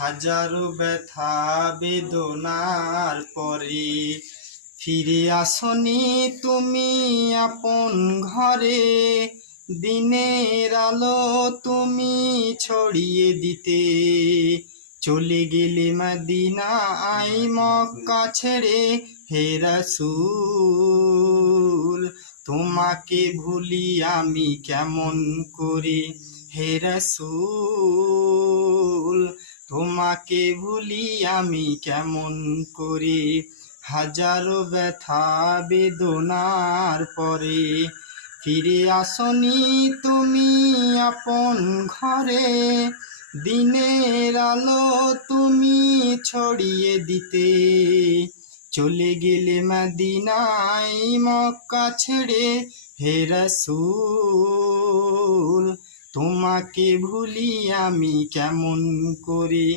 হাজারো ব্যথা বেদনার পরে ফিরে আসনি তুমি আপন ঘরে। দিনের আলো তুমি ছড়িয়ে দিতে চলে গেলে মদিনায় মক্কা ছেড়ে। হে রাসূল তোমাকে ভুলি আমি কেমন করে। হে রাসূল তোমাকে ভুলি আমি কেমন করে। হাজারো ব্যথা বেদনার পরে ফিরে আসনি তুমি আপন ঘরে। দিনের আলো তুমি ছড়িয়ে দিতে চলে গেলে মদিনায় মক্কা ছেড়ে। হে রাসূল তোমাকে ভুলি আমি কেমন করে।